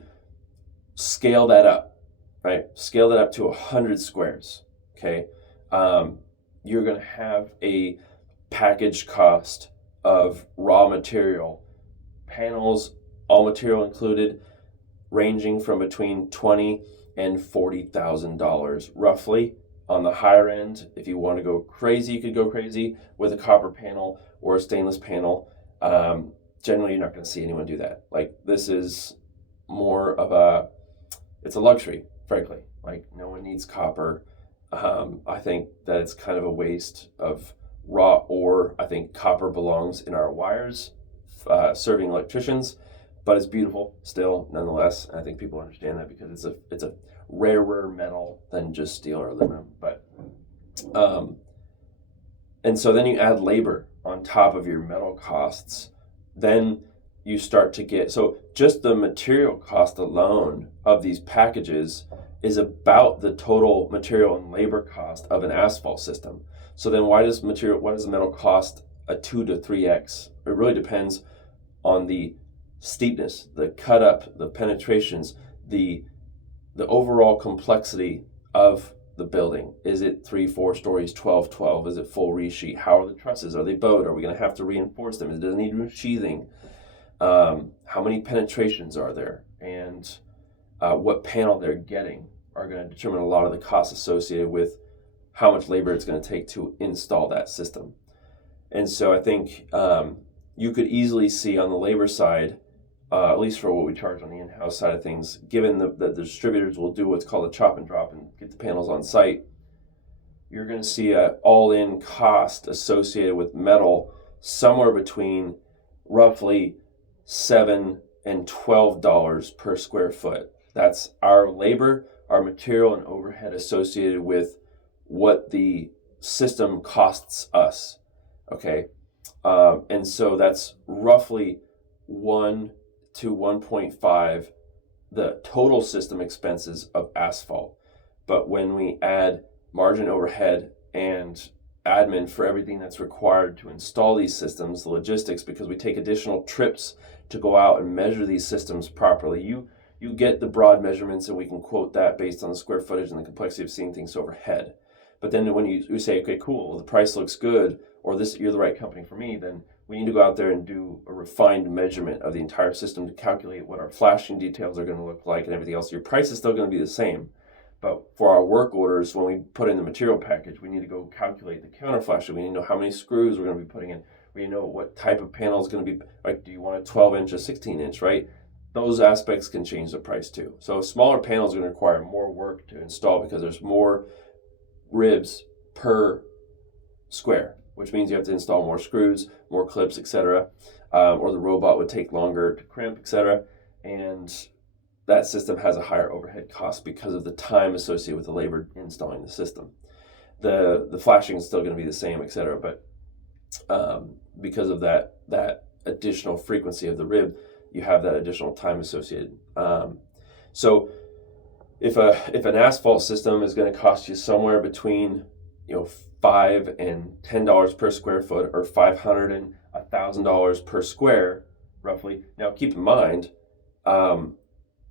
scale that up, right, scale that up to 100 squares, okay, you're going to have a package cost of raw material, panels, all material included, ranging from between $20,000 and $40,000 roughly. On the higher end, if you want to go crazy, you could go crazy with a copper panel or a stainless panel. Generally, you're not going to see anyone do that. Like, this is more of it's a luxury, frankly. Like, no one needs copper. I think that it's kind of a waste of raw ore. I think copper belongs in our wires, serving electricians, but it's beautiful still, nonetheless. I think people understand that because it's a rarer metal than just steel or aluminum. But and so then you add labor on top of your metal costs. Then you start to get, so just the material cost alone of these packages is about the total material and labor cost of an asphalt system. So then why does the metal cost a 2 to 3x? It really depends on the steepness, the cut up, the penetrations, the overall complexity of the building. Is it 3-4 stories, 12-12? Is it full resheet? How are the trusses? Are they bowed? Are we going to have to reinforce them? Does it need sheathing? How many penetrations are there? And what panel they're getting are going to determine a lot of the costs associated with how much labor it's going to take to install that system. And so I think you could easily see on the labor side, at least for what we charge on the in-house side of things, given that the distributors will do what's called a chop and drop and get the panels on site, you're going to see an all-in cost associated with metal somewhere between roughly $7 and $12 per square foot. That's our labor, our material, and overhead associated with what the system costs us. Okay. And so that's roughly 1 to 1.5 the total system expenses of asphalt. But when we add margin overhead and admin for everything that's required to install these systems, the logistics, because we take additional trips to go out and measure these systems properly. You get the broad measurements, and we can quote that based on the square footage and the complexity of seeing things overhead. But then when you say, okay, cool, the price looks good, or this, you're the right company for me, then we need to go out there and do a refined measurement of the entire system to calculate what our flashing details are going to look like and everything else. Your price is still going to be the same. But for our work orders, when we put in the material package, we need to go calculate the counter flashing. We need to know how many screws we're going to be putting in. We need to know what type of panel is going to be, like, do you want a 12-inch or 16-inch, right? Those aspects can change the price too. So smaller panels are going to require more work to install because there's more ribs per square, which means you have to install more screws, more clips, etc. Or the robot would take longer to crimp, etc. And that system has a higher overhead cost because of the time associated with the labor installing the system. The flashing is still going to be the same, etc. But because of that additional frequency of the rib, you have that additional time associated. So if an asphalt system is going to cost you somewhere between $5 and $10 per square foot, or $500 and $1,000 per square, roughly. Now, keep in mind,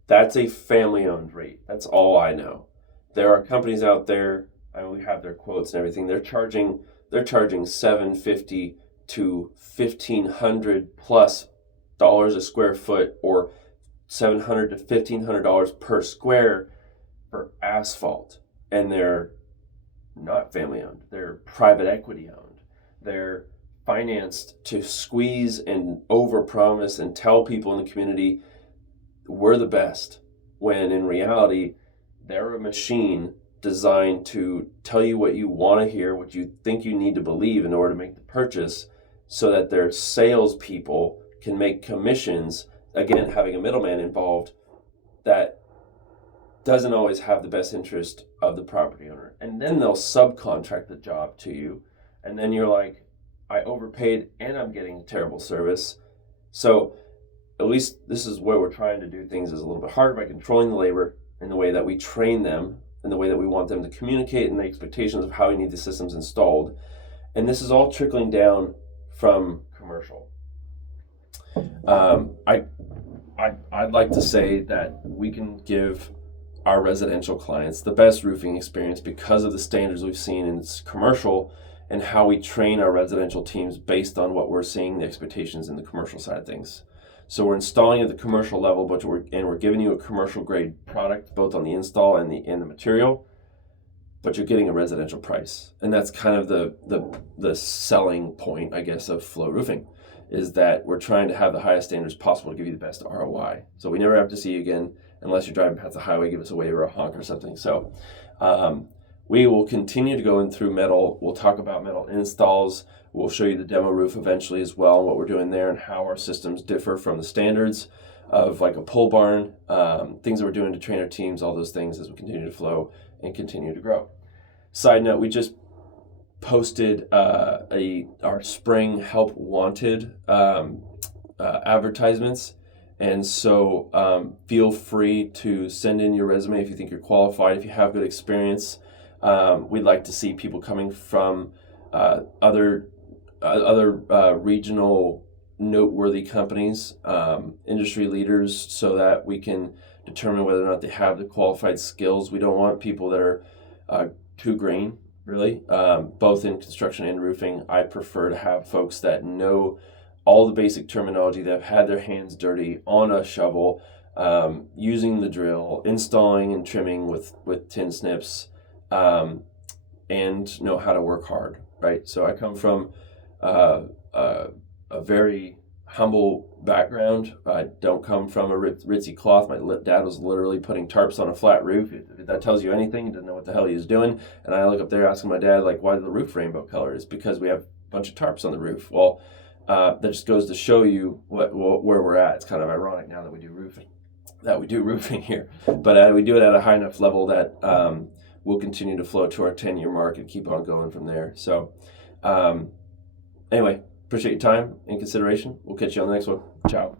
that's a family-owned rate. That's all I know. There are companies out there, and we have their quotes and everything. They're charging $750 to $1,500 plus a square foot, or $700 to $1,500 per square for asphalt, and they're not family owned. They're private equity owned. They're financed to squeeze and overpromise and tell people in the community we're the best, when in reality they're a machine designed to tell you what you want to hear, what you think you need to believe in order to make the purchase, so that their salespeople can make commissions, again, having a middleman involved that doesn't always have the best interest of the property owner. And then they'll subcontract the job to you, and then you're like, I overpaid and I'm getting terrible service. So at least this is where we're trying to do things is a little bit harder by controlling the labor in the way that we train them, in the way that we want them to communicate, and the expectations of how we need the systems installed. And this is all trickling down from commercial. I'd like to say that we can give our residential clients the best roofing experience because of the standards we've seen in commercial, and how we train our residential teams based on what we're seeing, the expectations in the commercial side of things. So we're installing at the commercial level, but we're giving you a commercial grade product, both on the install and the material, but you're getting a residential price. And that's kind of the selling point, I guess, of Flow Roofing, is that we're trying to have the highest standards possible to give you the best ROI. So we never have to see you again unless you're driving past the highway, give us a wave or a honk or something. So we will continue to go in through metal. We'll talk about metal installs. We'll show you the demo roof eventually as well, and what we're doing there and how our systems differ from the standards of like a pole barn, things that we're doing to train our teams, all those things as we continue to flow and continue to grow. Side note, we just posted our spring help wanted advertisements. And so feel free to send in your resume if you think you're qualified, if you have good experience. We'd like to see people coming from other regional noteworthy companies, industry leaders, so that we can determine whether or not they have the qualified skills. We don't want people that are too green, really, both in construction and roofing. I prefer to have folks that know all the basic terminology, that have had their hands dirty on a shovel, using the drill, installing and trimming with tin snips, and know how to work hard, right? So I come from a very humble background. I don't come from a ritzy cloth. My dad was literally putting tarps on a flat roof. If that tells you anything, he doesn't know what the hell he was doing. And I look up there asking my dad, like, why is the roof rainbow color? It's because we have a bunch of tarps on the roof. Well, that just goes to show you where we're at. It's kind of ironic now that we do roofing here, but we do it at a high enough level that we'll continue to float to our 10-year mark and keep on going from there. So anyway, appreciate your time and consideration. We'll catch you on the next one. Ciao.